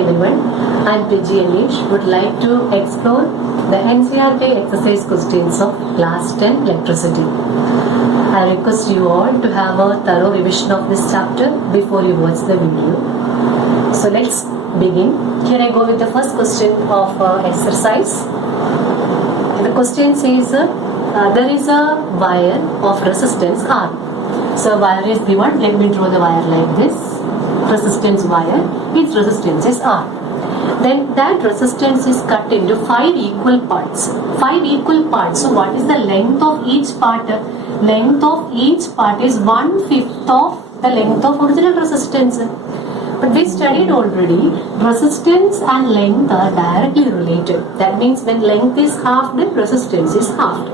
everyone. I am PG Anish. Would like to explore the NCERT exercise questions of class 10 electricity. I request you all to have a thorough revision of this chapter before you watch the video. So let's begin. Here I go with the first question of exercise. The question says there is a wire of resistance R. So wire is given. Let me draw the wire like this. Resistance wire. Its resistance is R. Then that resistance is cut into 5 equal parts. 5 equal parts. So what is the length of each part? Length of each part is 1/5 of the length of original resistance. But we studied already, resistance and length are directly related. That means when length is halved, then resistance is halved.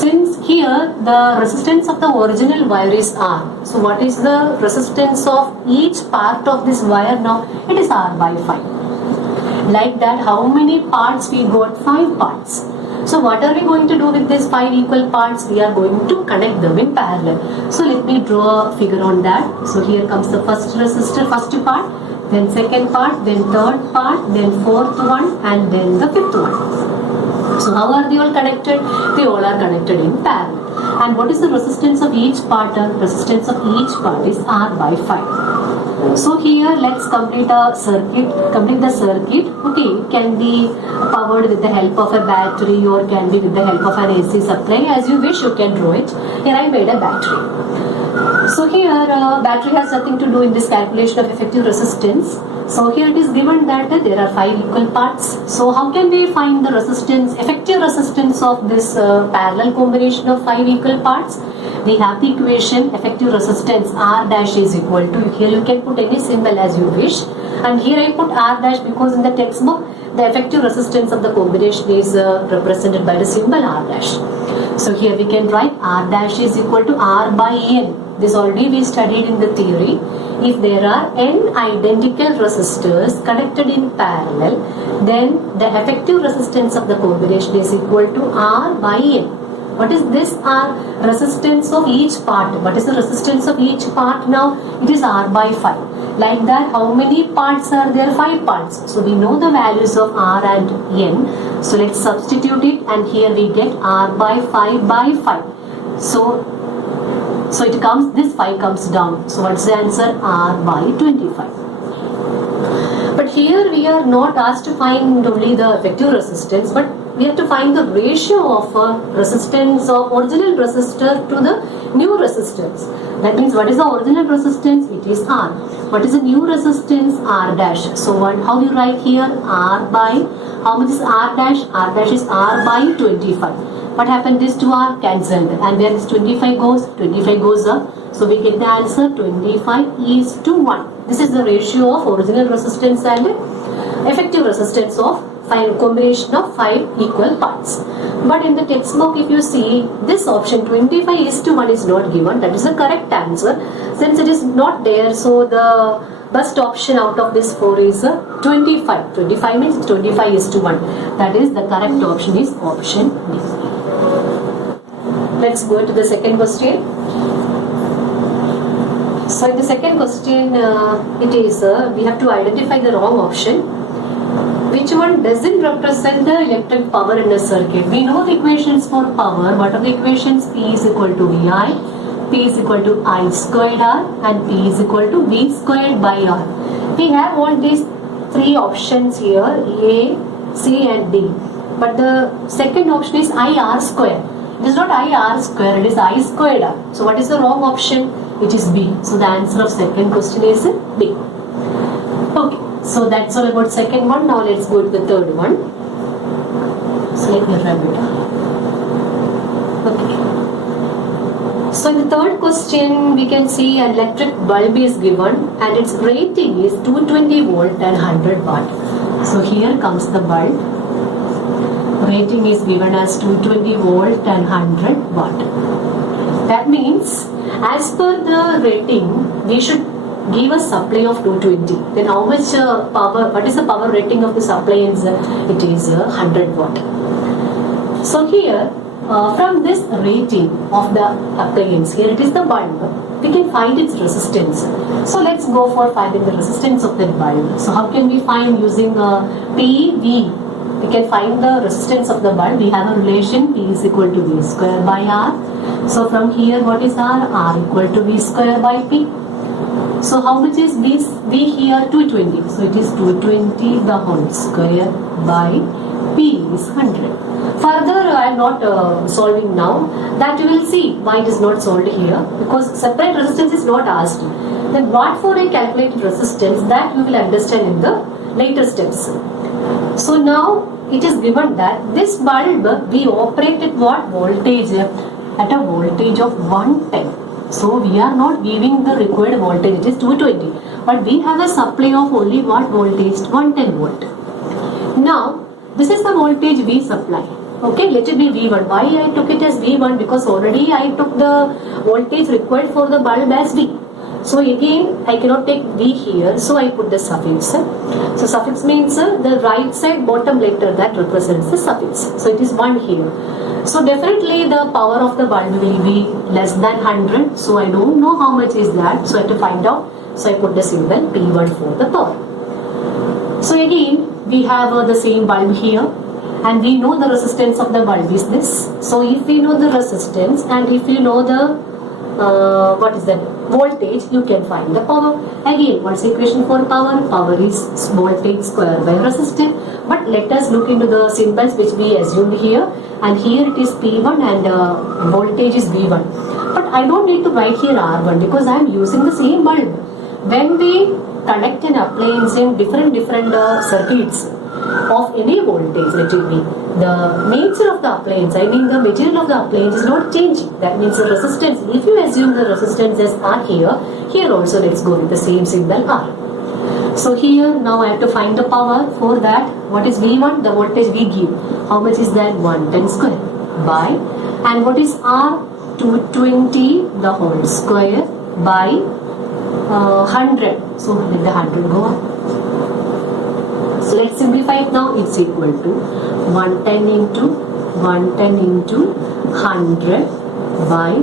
Since here the resistance of the original wire is R, so what is the resistance of each part of this wire now? It is R by 5. Like that, how many parts we got? 5 parts. So what are we going to do with these 5 equal parts? We are going to connect them in parallel. So let me draw a figure on that. So here comes the first resistor, first part, then second part, then third part, then fourth one, and then the fifth one. So how are they all connected? They all are connected in parallel. And what is the resistance of each part? Resistance of each part is R by 5. So here let's complete a circuit. Complete the circuit. Okay, it can be powered with the help of a battery or can be with the help of an AC supply. As you wish, you can draw it. Here I made a battery. So here battery has nothing to do in this calculation of effective resistance. So here it is given that there are 5 equal parts. So how can we find the resistance, effective resistance of this parallel combination of 5 equal parts? We have the equation effective resistance R dash is equal to, here you can put any symbol as you wish, and here I put R dash because in the textbook the effective resistance of the combination is represented by the symbol R dash. So here we can write R dash is equal to R by N. This already we studied in the theory. If there are n identical resistors connected in parallel, then the effective resistance of the combination is equal to R by N. What is this R? Resistance of each part. What is the resistance of each part now? It is R by 5. Like that, how many parts are there? 5 parts. So we know the values of R and N. So let's substitute it, and here we get R by 5 by 5. So it comes, this 5 comes down. So what's the answer? R by 25. But here we are not asked to find only the effective resistance, but we have to find the ratio of resistance of original resistor to the new resistance. That means what is the original resistance? It is R. What is the new resistance? R dash. So how you write here? R by, how much is R dash? R dash is R by 25. What happened? These two are cancelled, and where this 25 goes? 25 goes up. So we get the answer 25 is to 1. This is the ratio of original resistance and effective resistance of combination of 5 equal parts. But in the textbook, if you see, this option 25 is to 1 is not given. That is the correct answer. Since it is not there, so the best option out of this 4 is 25. 25 means 25 is to 1. That is the correct option is option D. Let's go to the second question. So in the second question, it is we have to identify the wrong option. Which one doesn't represent the electric power in a circuit? We know the equations for power. What are the equations? P is equal to VI, P is equal to I squared R, and P is equal to V squared by R. We have all these 3 options here, A, C and D. But the second option is IR square. It is not IR square, it is I squared R. So what is the wrong option? It is B. So the answer of second question is B. Okay. So that's all about second one. Now let's go to the third one. So let me write it down. Okay. So in the third question, we can see an electric bulb is given and its rating is 220 volt and 100 watt. So here comes the bulb. Rating is given as 220 volt and 100 watt. That means as per the rating, we should give a supply of 220. Then how much power, what is the power rating of this appliance? It is 100 watt. So here from this rating of the appliance, here it is the bulb. we can find its resistance. So let's go for finding the resistance of that bulb. So how can we find using PV? We can find the resistance of the bulb. We have a relation P is equal to V square by R. So from here what is R? R equal to V square by P. So how much is V here? 220. So it is 220 the whole square by P is 100. Further, I am not solving now. That you will see why it is not solved here, because separate resistance is not asked. Then what for a calculated resistance, that we will understand in the later steps. So now it is given that this bulb we operate at what voltage? At a voltage of 110. So we are not giving the required voltage, it is 220. But we have a supply of only what voltage? 110 volt. Now this is the voltage we supply. Okay, let it be V1. Why I took it as V1? Because already I took the voltage required for the bulb as V. So again, I cannot take V here, so I put the suffix. So suffix means the right side bottom letter that represents the suffix. So it is 1 here. So definitely the power of the bulb will be less than 100. So I don't know how much is that. So I have to find out. So I put the symbol P1 for the power. So again, we have the same bulb here. And we know the resistance of the bulb is this. So if we know the resistance and if you know the what is that voltage, you can find the power. Again, what's the equation for power? Power is voltage square by resistance. But let us look into the symbols which we assumed here. And here it is P1 and voltage is V1. But I don't need to write here R1 because I am using the same bulb. When we connect an appliance in different circuits of any voltage, let it be, the nature of the appliance, I mean the material of the appliance is not changing. That means the resistance, if you assume the resistance as R here also let's go with the same symbol R. So here now I have to find the power. For that, what is V1? The voltage we give. How much is that? 110 square by, and what is R? 220 the whole square by 100. So let the 100 go on. So let's simplify it now. It's equal to 110 into 100 by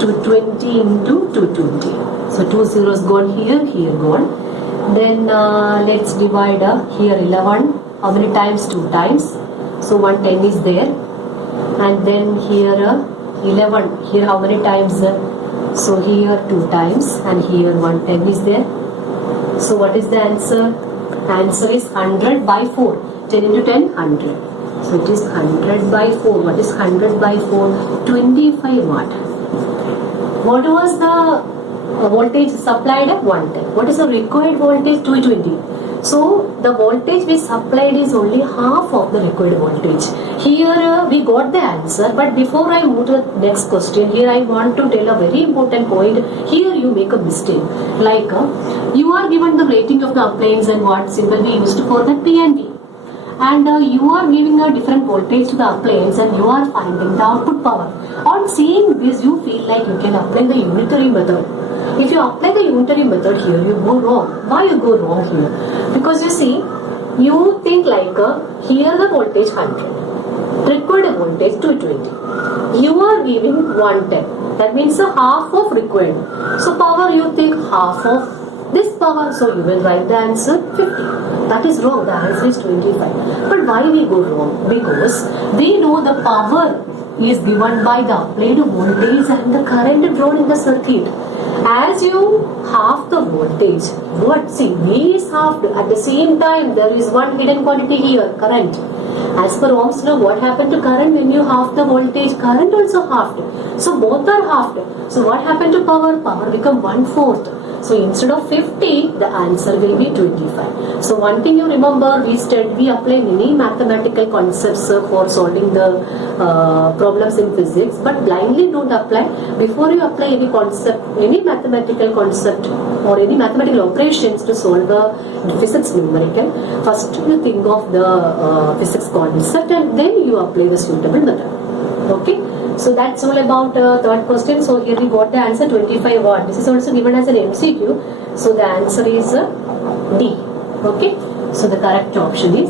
220 into 220. So 2 zeros gone here gone. Then let's divide here 11. How many times? 2 times. So 110 is there. And then here 11. Here how many times? So here 2 times. And here 110 is there. So what is the answer? Answer is 100 by 4. 10 into 10, 100. So it is 100 by 4. What is 100 by 4? 25 watt. What was the voltage supplied at 110? What is the required voltage? 220. So the voltage we supplied is only half of the required voltage. Here we got the answer, but before I move to the next question, here I want to tell a very important point. Here you make a mistake. Like you are given the rating of the appliance and what symbol we used for that P and V. And you are giving a different voltage to the appliance and you are finding the output power. On seeing this, you feel like you can apply the unitary method. If you apply the unitary method here, you go wrong. Why you go wrong here? Because you see, you think like here the voltage 100, required voltage 220. You are giving 110. That means a half of required. So power you think half of this power. So you will write the answer 50. That is wrong. The answer is 25. But why we go wrong? Because we know the power is given by the applied voltage and the current drawn in the circuit. As you half the voltage, what? See, V is halved. At the same time, there is one hidden quantity here, current. As per Ohm's law, what happened to current when you half the voltage? Current also halved. So both are halved. So what happened to power? Power become 1/4. So instead of 50, the answer will be 25. So one thing you remember, we apply many mathematical concepts for solving the problems in physics, but blindly don't apply. Before you apply any concept, any mathematical concept or any mathematical operations to solve the physics numerical, first you think of the physics concept and then you apply the suitable method. Okay. So that's all about third question. So here we got the answer 25 watt. This is also given as an MCQ. So the answer is D. Okay. So the correct option is